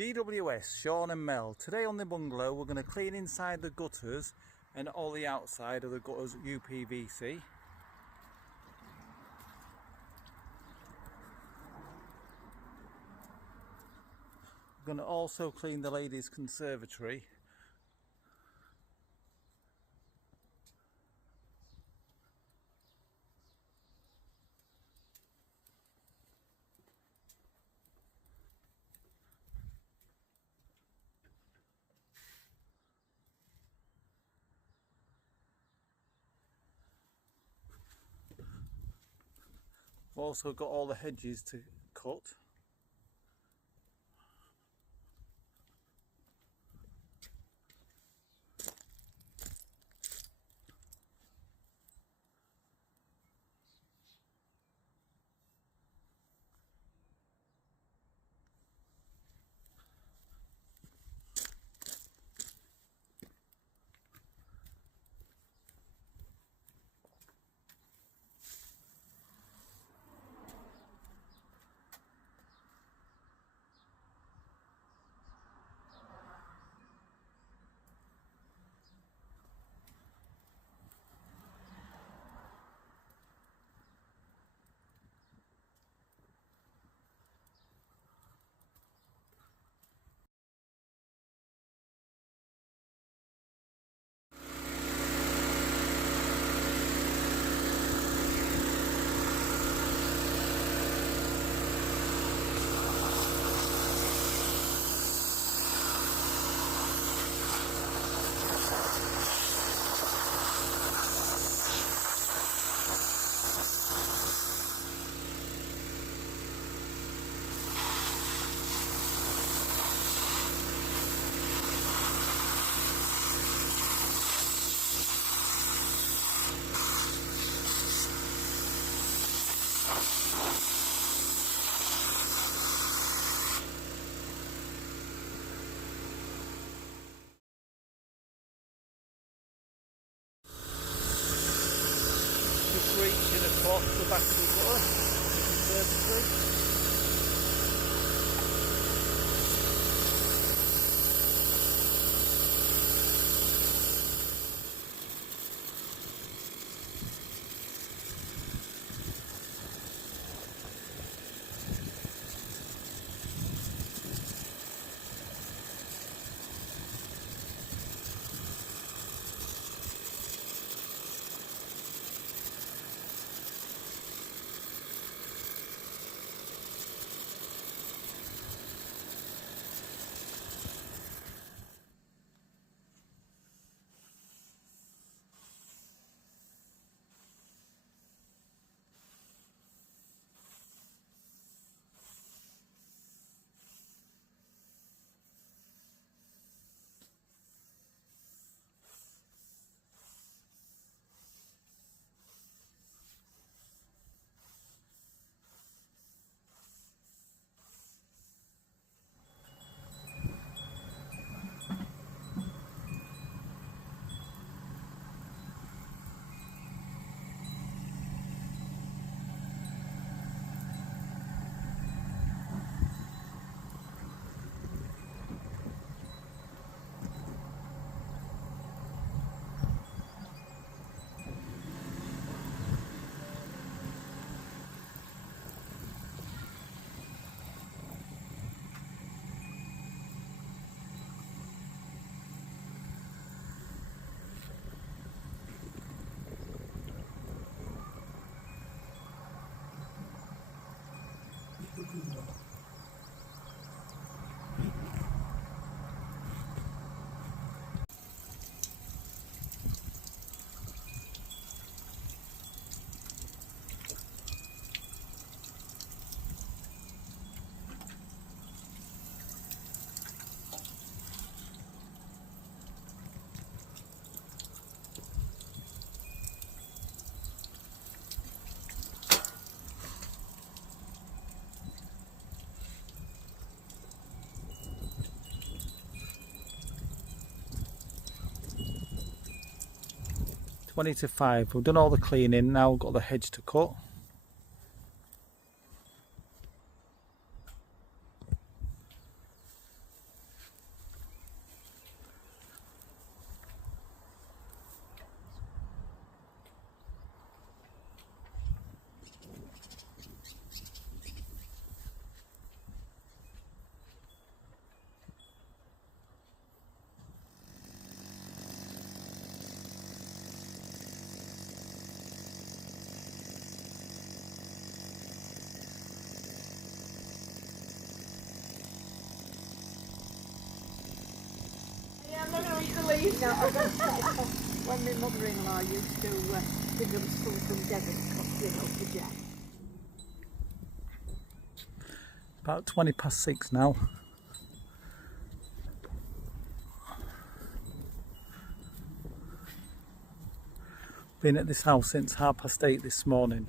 GWS, Sean and Mel. Today on the bungalow we're going to clean inside the gutters and all the outside of the gutters UPVC. We're going to also clean the ladies' conservatory. We've also got all the hedges to cut. Just reaching across the back of the gutter, the conservatory. Twenty to 5. We've done all the cleaning, now we've got the hedge to cut. No, you believe. No, I don't say. When my mother-in-law used to give them some from Devon, you know, for Jack. About 6:20 now. Been at this house since 8:30 this morning.